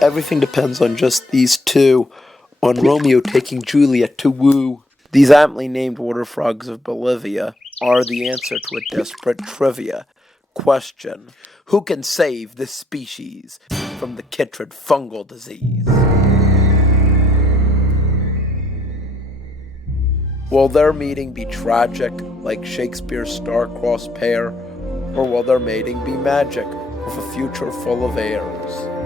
Everything depends on just these two, on Romeo taking Juliet to woo. These aptly named water frogs of Bolivia are the answer to a desperate trivia question. Who can save this species from the chytrid fungal disease? Will their meeting be tragic, like Shakespeare's star-crossed pair, or will their mating be magic, with a future full of heirs?